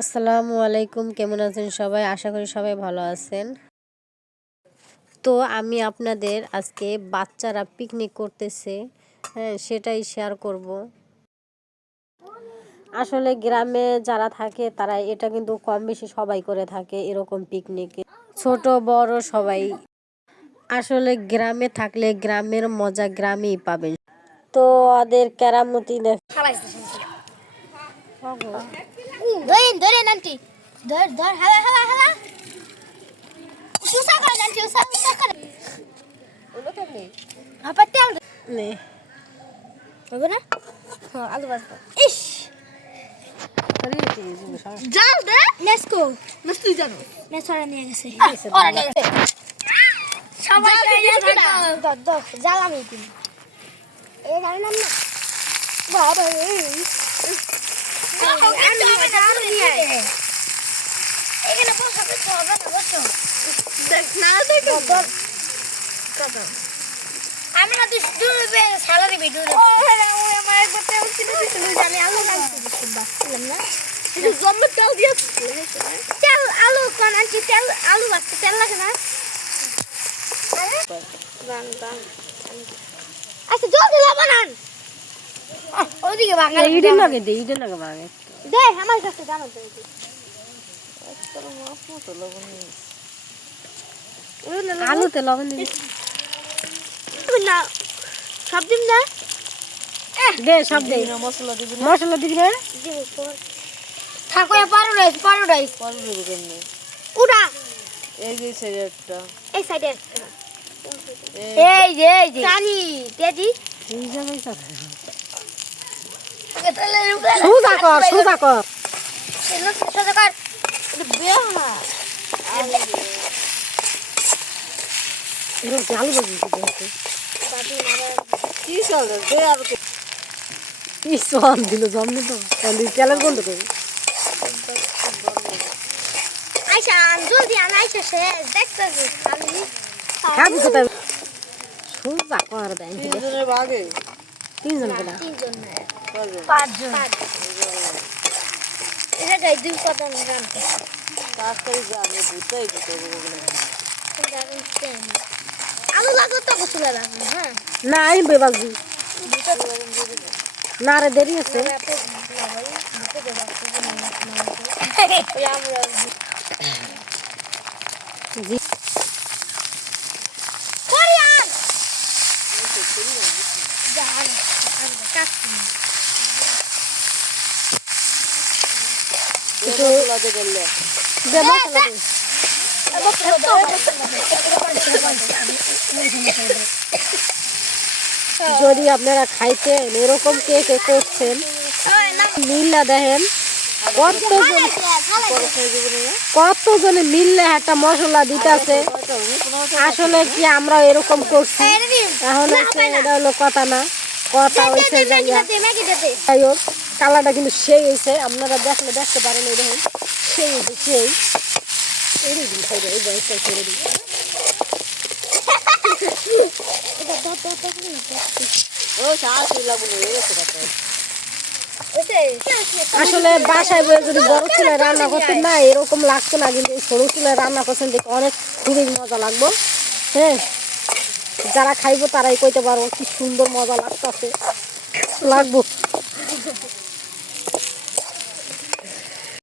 আসসালামু আলাইকুম, কেমন আছেন সবাই? আশা করি সবাই ভালো আছেন। তো আমি আপনাদের আজকে বাচ্চারা পিকনিক করতেছে, সেটাই শেয়ার করব। আসলে গ্রামে যারা থাকে তারা এটা কিন্তু কম বেশি সবাই করে থাকে এরকম পিকনিকে, ছোট বড় সবাই। আসলে গ্রামে থাকলে গ্রামের মজা গ্রামেই পাবেন। তো ওদের কেরামতি আলু ভাজবো। ইস যাও দে নেসকো নস্তি জানো নেসরা নিয়ে গেছে ওরা নিয়ে গেছে সবাই দাও জাল আমি দিই এই জাল নাম না বাবা এই এখানে বসে তো হবে না বসো দেখ না দেখ কত আমরা তো দুবে সালারি ভিডিও ও আমার একবার তেল কিনে দিছিল জানি আলু লাগছে বাসছিলাম না এটা জম্মে তেল দিয়েছে তেল আলু কোন আনছি তেল আলু বাসতে তেল লাগে না গান গান আচ্ছা জলদি লবণ ওদিকে ভাঙা ইডেন লাগে ভাঙে দে আমার কাছে দাও দে আলুতে লবণ দিবি না সব দিন না দে সব দে মশলা দিবি না থাকো পারো রাইস দিবি কেমনে উড়া এই যে সাইডটা এই সাইডে এই যে জানি তেজি এই জায়গায় এতলে সোজা কর সোজা কর বিয়া না এরকম আলু ভাজি কি চলে দে আর কি সব দিল জমনে তো তেলের গন্ধ করে আইসা জলদি আনাইছে সে দেখতেছি আমি খাবি কোথায় সোজা কর দেন তিনজনের ভাগে তিনজন করে তিনজন পাঁচজন এটা গাই দুই কথা গান তাড়াতাড়ি যা আমি বুঝতেই দিতে আলু লাগো তো কুচুলা লাগবে হ্যাঁ না আমি বেবাজি না রে দেরি আছে জি একটু লাদে গেলে দে মশলা দে যদি আপনারা খাইতেন এরকম কে কে করছেন মিল্লা দেখেন কতজনে মিললে একটা মশলা দিতেছে। আসলে কি আমরা এরকম করছি? এখন এটা হলো কথা না, কথা হয়েছে যাই হোক কালারটা কিন্তু সেই হয়েছে, আপনারা দেখতে পারেন। এই দেখুন সেই হয়েছে সেই এই বয়সটা ছেড়ে দিই। আসলে বাসায় বয়ে যদি বড় চুলায় রান্না করতেন না এরকম লাগতো না, কিন্তু সরু চুলায় রান্না করছেন দেখে অনেক খুবই মজা লাগবো। হ্যাঁ, যারা খাইবো তারাই কইতে পারবো কি সুন্দর মজা লাগতেছে লাগবো।